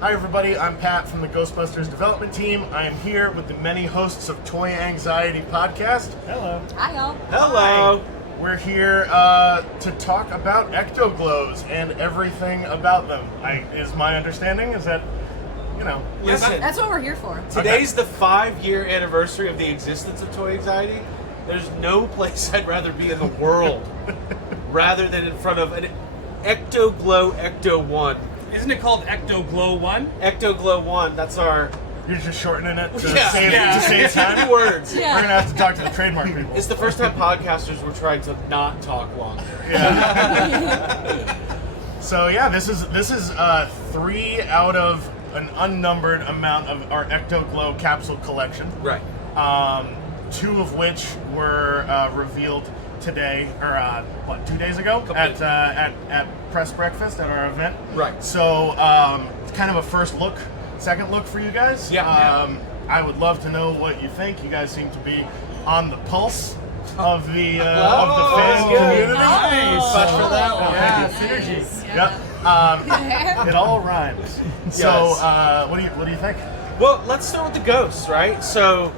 Hi everybody, I'm Pat from the Ghostbusters development team. I am here with the many hosts of Toy Anxiety Podcast. Hello. Hi, y'all. Hello. Hi. We're here to talk about Ectoglows and everything about them. Is my understanding is that, Listen, That's what we're here for. today's the 5-year anniversary of the existence of Toy Anxiety. There's no place I'd rather be in the world rather than in front of an Ecto-Glow Ecto-1. Isn't it called Ecto-Glow 1? Ectoglow 1, that's our... You're just shortening it to Yeah. save time. 2 words. Yeah. We're gonna have to talk to the trademark people. It's the first time podcasters were trying to not talk longer. So yeah, this is 3 out of an unnumbered amount of our Ectoglow capsule collection. Right. 2 of which were revealed today, or 2 days ago at press breakfast at our event. Right. So it's kind of a second look for you guys. Yeah. I would love to know what you think. You guys seem to be on the pulse of the fan community. Nice. Much for that one. Yeah, Thank you. synergy. Yep. It all rhymes. So what do you think? Well, let's start with the ghosts, right? So,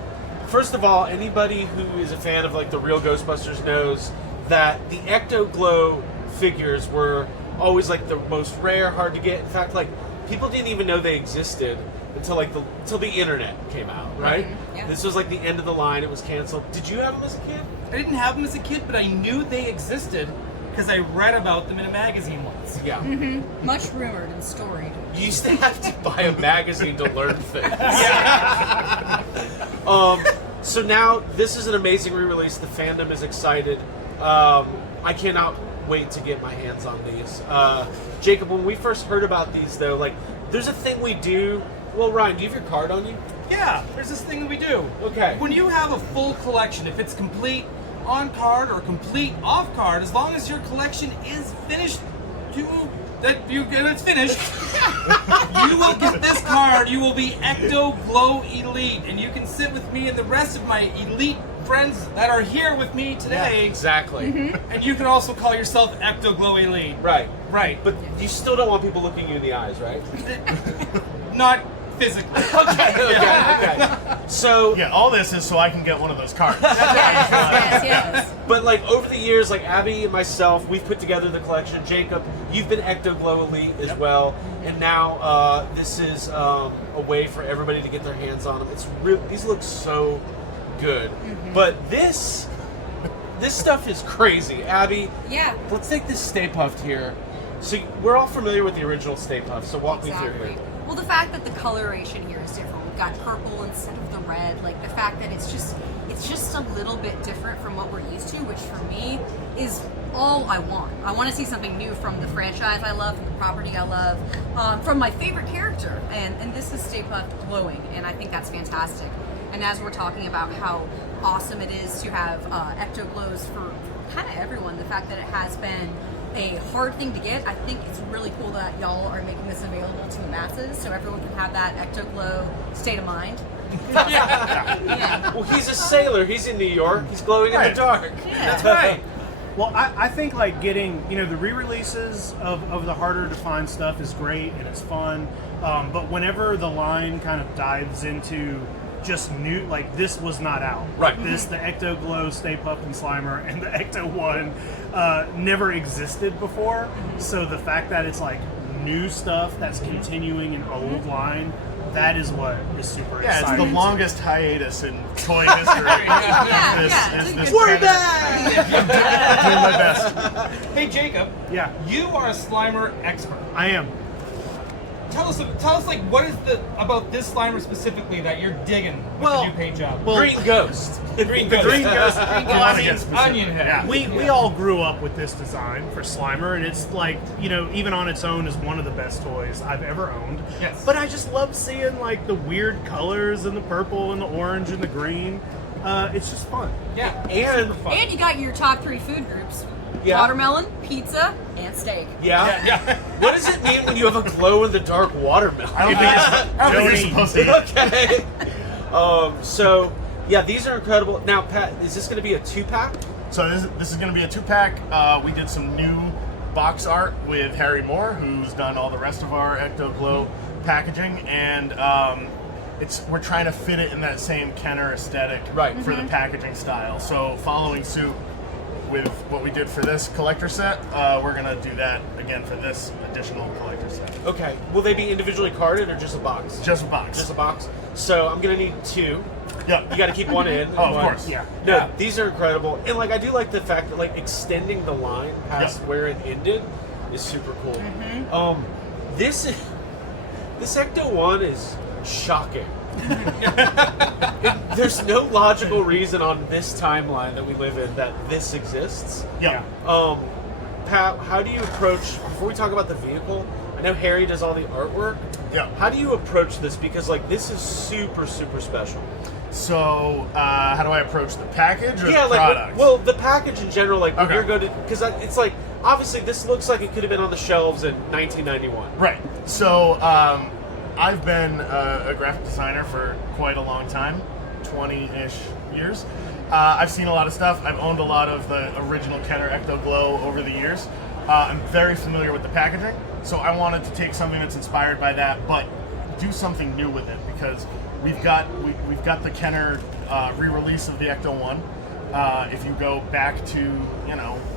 first of all, anybody who is a fan of like the real Ghostbusters knows that the Ecto-Glow figures were always like the most rare, hard to get. In fact, like people didn't even know they existed until the internet came out, right? Mm-hmm. Yeah. This was like the end of the line. It was canceled. Did you have them as a kid? I didn't have them as a kid, but I knew they existed because I read about them in a magazine once. Yeah. Much rumored and storied. You used to have to buy a magazine to learn things. So now this is an amazing re-release. The fandom is excited. I cannot wait to get my hands on these. Jacob, when we first heard about these, though, like, there's a thing we do. Well, Ryan, do you have your card on you? Yeah, there's this thing that we do. Okay. When you have a full collection, if it's complete on card or complete off card, as long as your collection is finished it's finished, you will get this card. You will be Ecto-Glow Elite, and you can sit with me and the rest of my elite friends that are here with me today. Exactly. And you can also call yourself Ecto-Glow Elite. Right. Right. But you still don't want people looking you in the eyes, right? Not physically. Okay. So, Yeah, all this is so I can get one of those cards. Yes. but like over the years, like Abby and myself, we've put together the collection. Jacob, you've been Ecto-Glow Elite as well, and now this is a way for everybody to get their hands on them. It's these look so good, but this stuff is crazy. Abby, Yeah. let's take this Stay Puft here. So we're all familiar with the original Stay Puft, so walk me through here. Well, the fact that the coloration here is different. We've got purple instead of the red. Like the fact that it's just a little bit different from what we're used to, which for me is all I want. I want to see something new from the franchise I love, from the property I love, from my favorite character. And this is Stay Puft glowing, and I think that's fantastic. And as we're talking about how awesome it is to have Ectoglows for kind of everyone, the fact that it has been a hard thing to get, I think it's really cool that y'all are making this available to the masses so everyone can have that Ectoglow state of mind. Yeah. Well, he's a sailor. He's in New York. He's glowing in the dark. Yeah. Right. Well, I think like getting, the re-releases of the harder to find stuff is great and it's fun. But whenever the line kind of dives into just new, like this was not out. Right. The Ecto-Glow, Stay Puft and Slimer, and the Ecto-1 never existed before. So the fact that it's like new stuff that's continuing an old line, that is what is super Yeah, exciting. it's the longest hiatus in toy history. We're back! Doing my best. Hey, Jacob. Yeah, You are a Slimer expert. I am. Tell us, like, what is about this Slimer specifically that you're digging with the new paint job? Green Ghost. Green Ghost. Green Ghost. Onion head. Yeah, we all grew up with this design for Slimer, and it's like, even on its own is one of the best toys I've ever owned. Yes. But I just love seeing like the weird colors and the purple and the orange and the green. It's just fun. Yeah. And And you got your top 3 food groups. Yeah. Watermelon, pizza, and steak. yeah. What does it mean when you have a glow-in-the-dark watermelon? I don't think you're supposed to eat. Okay. So, yeah, these are incredible. Now, Pat, is this going to be a 2-pack? So this is going to be a 2-pack. We did some new box art with Harry Moore, who's done all the rest of our Ectoglow packaging, and we're trying to fit it in that same Kenner aesthetic Right. for the packaging style. So following suit with what we did for this collector set, we're gonna do that again for this additional collector set. Okay. Will they be individually carded or just a box? Just a box. Just a box. So I'm gonna need 2. Yeah. You got to keep one in. Oh, of one- course. Yeah. No, Yeah. these are incredible, and like I do like the fact that like extending the line past Yeah. where it ended is super cool. This Ecto-1 is shocking. There's no logical reason on this timeline that we live in that this exists. Yeah. Pat, how do you approach, before we talk about the vehicle, I know Harry does all the artwork. Yeah. How do you approach this? Because like this is super, super special. So, how do I approach the package or Yeah, the like product? well, the package in general, like when Okay. you're going to, because it's like obviously this looks like it could have been on the shelves in 1991. Right. So, I've been a graphic designer for quite a long time, 20-ish years. I've seen a lot of stuff. I've owned a lot of the original Kenner Ecto-Glow over the years. I'm very familiar with the packaging, so I wanted to take something that's inspired by that, but do something new with it, because we've got the Kenner re-release of the Ecto-1. If you go back to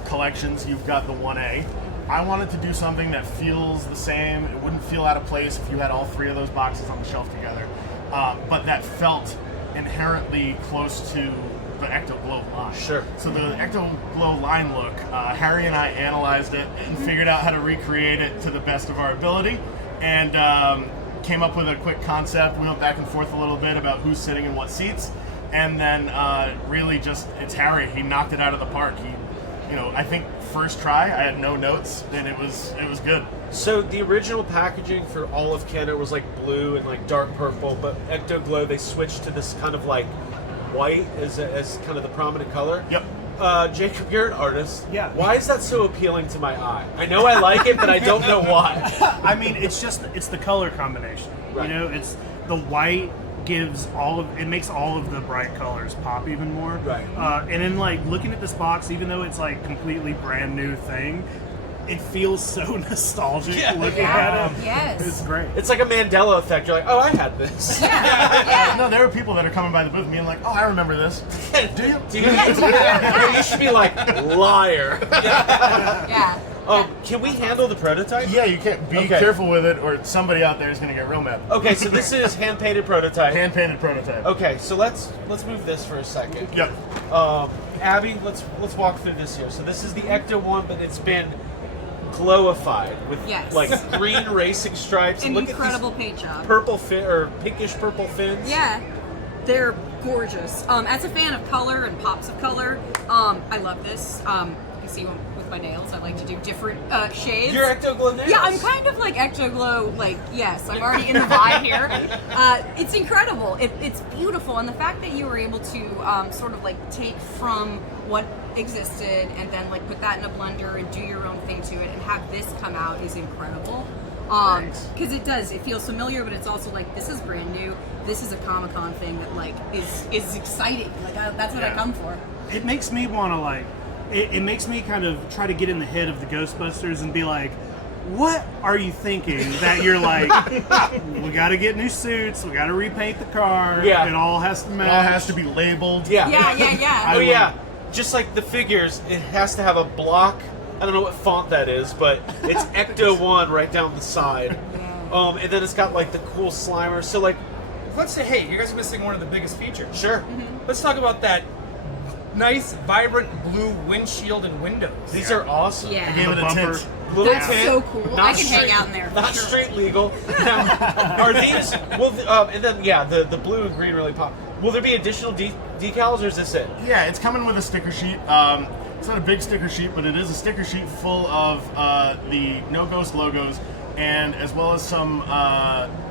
collections, you've got the 1A. I wanted to do something that feels the same. It wouldn't feel out of place if you had all 3 of those boxes on the shelf together, but that felt inherently close to the Ecto-Glow line. Sure. So the Ecto-Glow line look, Harry and I analyzed it and figured out how to recreate it to the best of our ability, and came up with a quick concept. We went back and forth a little bit about who's sitting in what seats, and then really just, it's Harry. He knocked it out of the park. I think first try, I had no notes, and it was good. So the original packaging for all of Kenner was like blue and like dark purple, but Ecto-Glow they switched to this kind of like white as kind of the prominent color. Yep. Jacob, you're an artist. Yeah. Why is that so appealing to my eye? I know I like it, but I don't know why. I mean, it's the color combination. Right. It's the white makes all of the bright colors pop even more. Right. And then like looking at this box, even though it's like completely brand new thing, it feels so nostalgic looking at it. Yes. It's great. It's like a Mandela effect. You're like, oh, I had this. Yeah. No, there were people that are coming by the booth being like, "Oh, I remember this." Do you? Do you, you should be like, liar. Yeah. Can we handle the prototype? Yeah, you can't be Okay. careful with it, or somebody out there is going to get real mad. Okay, so this is hand-painted prototype. Hand painted prototype. Okay, so let's move this for a second. Yep. Abby, let's walk through this here. So this is the Ecto-1, but it's been glowified with Yes. like green racing stripes. An Look incredible at paint job. these purple fin or pinkish purple fins. Yeah, they're gorgeous. As a fan of color and pops of color, I love this. You can see with my nails, I like to do different shades. Your Ecto-Glow nails. Yeah, I'm kind of like Ectoglow, yes, I'm already in the vibe here. It's incredible. It's beautiful, and the fact that you were able to sort of like take from what existed and then like put that in a blender and do your own thing to it and have this come out is incredible. Because it feels familiar, but it's also like, this is brand new. This is a Comic-Con thing that like is exciting. Like that's what I come for. It makes me want to it makes me kind of try to get in the head of the Ghostbusters and be like, what are you thinking that you're like, we got to get new suits, we got to repaint the car, Yeah. it all has to match. It all has to be labeled. Yeah. Yeah. Oh yeah. Just like the figures, it has to have a block. I don't know what font that is, but it's Ecto-1 right down the side. And then it's got like the cool Slimer. So like, Let's say, hey, you guys are missing one of the biggest features. sure. Let's talk about that nice, vibrant blue windshield and windows. These are awesome. Yeah. Give it a Bumper. tint. Little That's tint, so cool. not I can hang street- out in there for Not sure. street legal. Now, are these? And then the blue and green really pop. Will there be additional decals, or is this it? Yeah, it's coming with a sticker sheet. It's not a big sticker sheet, but it is a sticker sheet full of the No Ghost logos, and as well as some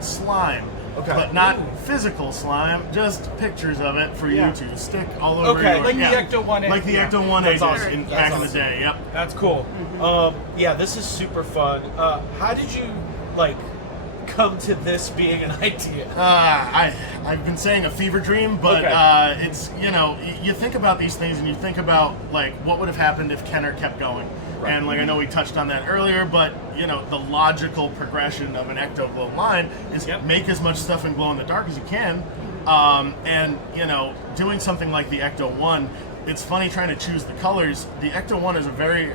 slime. Okay. But not physical slime, just pictures of it for you to stick all over Okay. your... Like the Ecto-1A. Like the Ecto-1A That's did awesome. back in the day, yep. That's cool. Yeah, this is super fun. How did you come to this being an idea? I've been saying a fever dream, but Okay. it's, you think about these things and you think about, what would have happened if Kenner kept going. And like I know we touched on that earlier, but you know the logical progression of an Ectoglow line is make as much stuff in glow in the dark as you can, and you know doing something like the Ecto-1. It's funny trying to choose the colors. The Ecto-1 is a very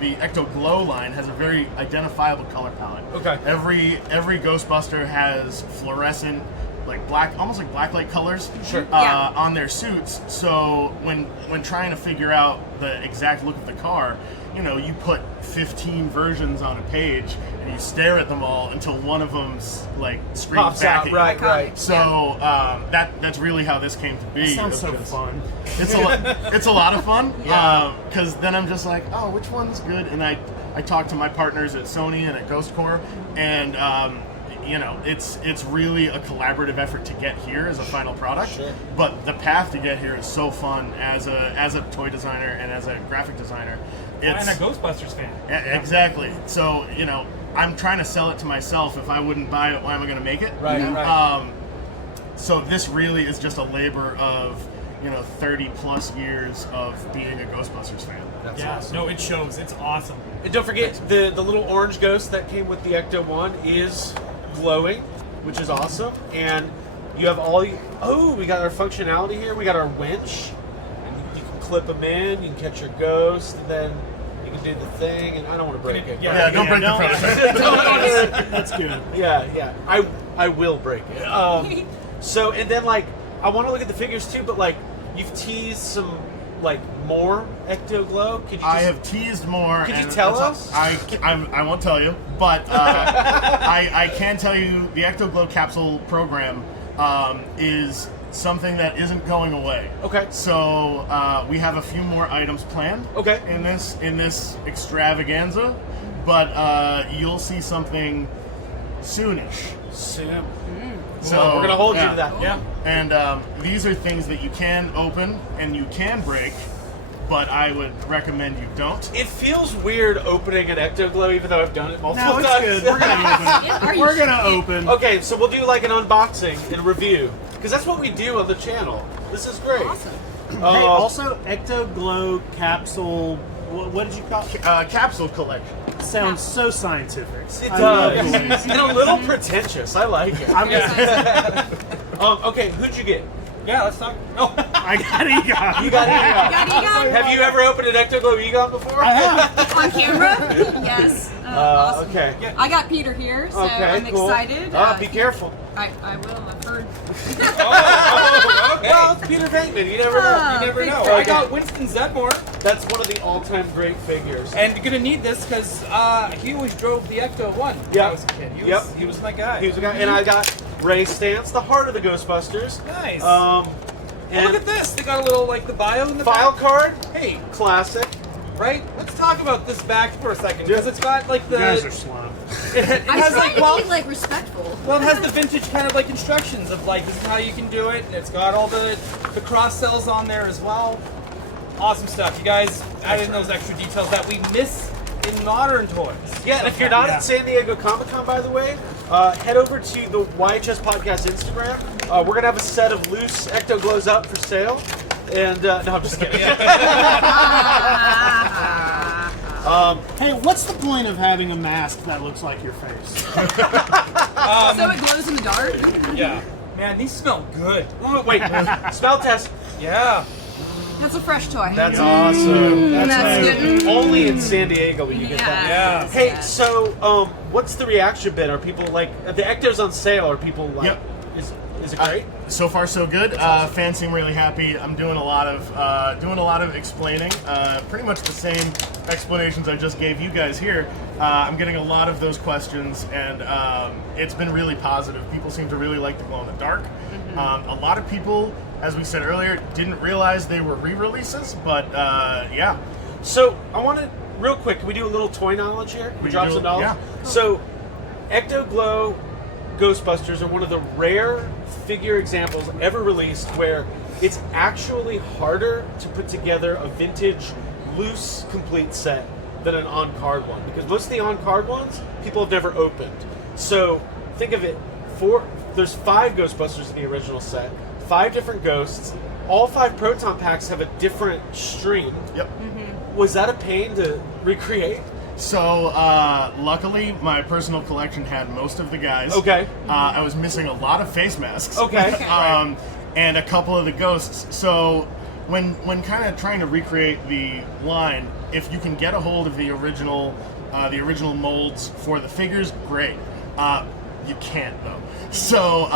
the Ecto-Glow line has a very identifiable color palette. Okay. Every Ghostbuster has fluorescent, like black, almost like blacklight colors Sure. on their suits. So when trying to figure out the exact look of the car, you know, you put 15 versions on a page and you stare at them all until one of them's like screams Pops back out, at you. right, right. So that's really how this came to be. Sounds so fun. It's a lot of fun because then I'm just like, oh, which one's good? And I talked to my partners at Sony and at Ghost Corps, and you know, it's really a collaborative effort to get here as a final product. Sure. But the path to get here is so fun as a toy designer and as a graphic designer. And a Ghostbusters fan. Exactly. So you know, I'm trying to sell it to myself. If I wouldn't buy it, why am I going to make it? Right, right. So this really is just a labor of 30 plus years of being a Ghostbusters fan. That's Yeah, awesome. no, it shows. It's awesome. And don't forget, the little orange ghost that came with the Ecto-1 is glowing, which is awesome. And you have all... we got our functionality here. We got our winch. And you can clip them in, you can catch your ghost, and then you can do the thing. And I don't want to break it. Yeah, don't break the prototype. That's good. Yeah. I will break it. So, and then, like, I want to look at the figures, too, but, like, you've teased some, like, more Ecto-Glow. Could you just... I have teased more. Could you and tell that's- us? I won't tell you, but I can tell you the Ecto-Glow capsule program is something that isn't going away. Okay. So we have a few more items planned. Okay. In this extravaganza, but you'll see something soonish. Soon. So We're going to hold you yeah. to that. Yeah. And these are things that you can open and you can break, but I would recommend you don't. It feels weird opening an Ecto-Glow, even though I've done it multiple No, it's times. good. We're gonna Are open. you We're gonna sure? open. Okay, so we'll do like an unboxing and review, because that's what we do on the channel. This is great. Awesome. Hey, also Ecto-Glow capsule. What did you call it? Capsule collection. Sounds so scientific. It I love does. it. And a little pretentious. I like it. I'm Okay, who'd you get? Yeah, let's talk. Oh, I got Egon. You got Egon. Got Egon? Have you ever opened an Ectoglow Egon before? I have. On camera? Yes. Awesome. Okay. I got Peter here, so Okay, I'm cool. excited. Be careful. I will. I've heard. okay. Well, it's Peter Venkman. You never know. You never big know. fan. I got Winston Zedmore, That's one of the all-time great figures. and you're gonna need this because he always drove the Ecto-1 when Yep. I was a kid. Yep. He was my guy. He was a guy, and I got Ray Stantz, the heart of the Ghostbusters. Nice. And Look at this. They got a little like the bio in the file back. card, Hey, classic. right? Let's talk about this back for a second because it's got like You guys are the. slow. It I'm has trying like to be like respectful. Well, it has the vintage kind of like instructions of like this is how you can do it, and it's got all the cross cells on there as well. Awesome stuff. You guys added in those extra details that we miss in modern toys. Yeah, and if you're not Yeah. at San Diego Comic-Con, by the way, head over to the YHS Podcast Instagram. We're going to have a set of loose Ectoglows up for sale. And, no, I'm just kidding. Hey, what's the point of having a mask that looks like your face? So it glows in the dark. Yeah. Man, these smell good. Wait, smell test. Yeah. That's a fresh toy. That's awesome. That's good. Only in San Diego when you get that. Yeah. Hey, Yeah. so what's the reaction been? Are people like the Ecto's on sale? Are people like? Yep. Is it great? So far, so good. Fans seem really happy. I'm doing a lot of explaining. Pretty much the same explanations I just gave you guys here. I'm getting a lot of those questions, and it's been really positive. People seem to really like the glow in the dark. A lot of people, as we said earlier, didn't realize they were re-releases, but yeah. So I want to real quick. Can we do a little toy knowledge here? We drop can do some it, knowledge. yeah. So, Ectoglow Ghostbusters are one of the rare figure examples ever released where it's actually harder to put together a vintage, loose, complete set than an on-card one. Because most of the on-card ones, people have never opened. So, think of it, there's 5 Ghostbusters in the original set, 5 different ghosts. All 5 proton packs have a different stream. Yep. Was that a pain to recreate? So, luckily, my personal collection had most of the guys. Okay. I was missing a lot of face masks. Okay. And a couple of the ghosts. So, when kind of trying to recreate the line, if you can get a hold of the original molds for the figures, great. You can't though. So,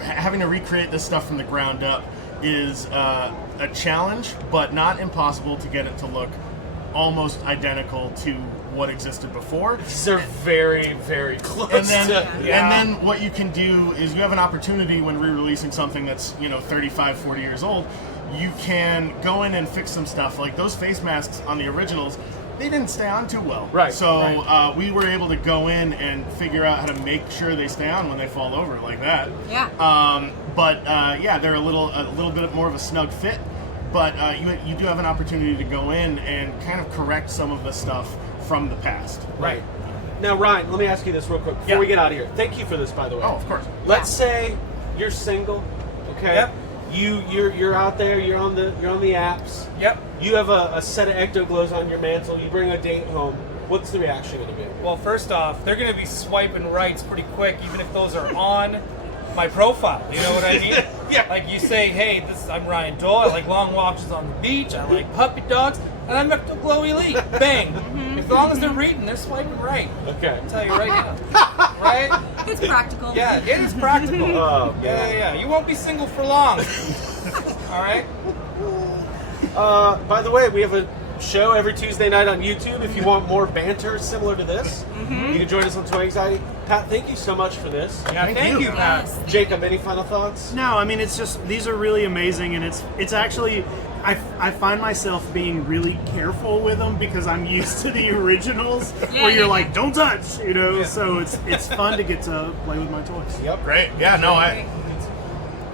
having to recreate this stuff from the ground up is a challenge, but not impossible to get it to look almost identical to what existed before. These are very, very close. And then what you can do is you have an opportunity when re-releasing something that's 35, 40 years old. You can go in and fix some stuff. Like those face masks on the originals, they didn't stay on too well. Right. So we were able to go in and figure out how to make sure they stay on when they fall over like that. Yeah. They're a little bit more of a snug fit. But you do have an opportunity to go in and kind of correct some of the stuff from the past. Right. Now, Ryan, let me ask you this real quick before we get out of here. Thank you for this, by the way. Oh, of course. Let's say you're single, okay? Yep. You're out there. You're on the apps. Yep. You have a set of Ectoglows on your mantle. You bring a date home. What's the reaction going to be? Well, first off, they're going to be swiping rights pretty quick, even if those are on my profile. You know what I mean? Yeah. Like you say, hey, I'm Ryan Dole. I like long walks on the beach. I like puppy dogs, and I'm Ecto-Glow Elite. Bang. As long as they're reading, they're swiping right. Okay. I'll tell you right now. Right? It's practical. Yeah, it is practical. Oh, Yeah. You won't be single for long. All right. By the way, we have a show every Tuesday night on YouTube. If you want more banter similar to this, you can join us on Toy Anxiety. Pat, thank you so much for this. Yeah, thank you, Pat. Yes. Jacob, any final thoughts? No, I mean it's just these are really amazing, and it's actually I find myself being really careful with them because I'm used to the originals where you're like don't touch, So it's fun to get to play with my toys. Yep. Great. Yeah. No. I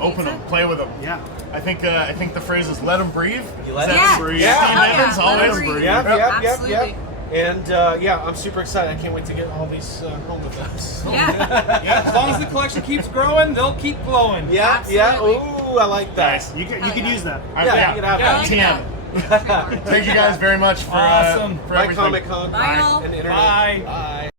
open them, play with them. Yeah. I think the phrase is "let them breathe." You let Is that Yeah. Steve Yeah. Evans Let 'em always breathe. breathe. Yep. Absolutely. And I'm super excited. I can't wait to get all these home with us. Yeah. Yeah, as long as the collection keeps growing, they'll keep glowing. Yeah. Absolutely. Ooh, I like that. Nice. You can Oh, yeah. use that. Yeah, you can have Yeah. that. TM. Thank you guys very much for Awesome. for Bye, everything. Comic Con. Bye, all. And Internet. Bye. Bye.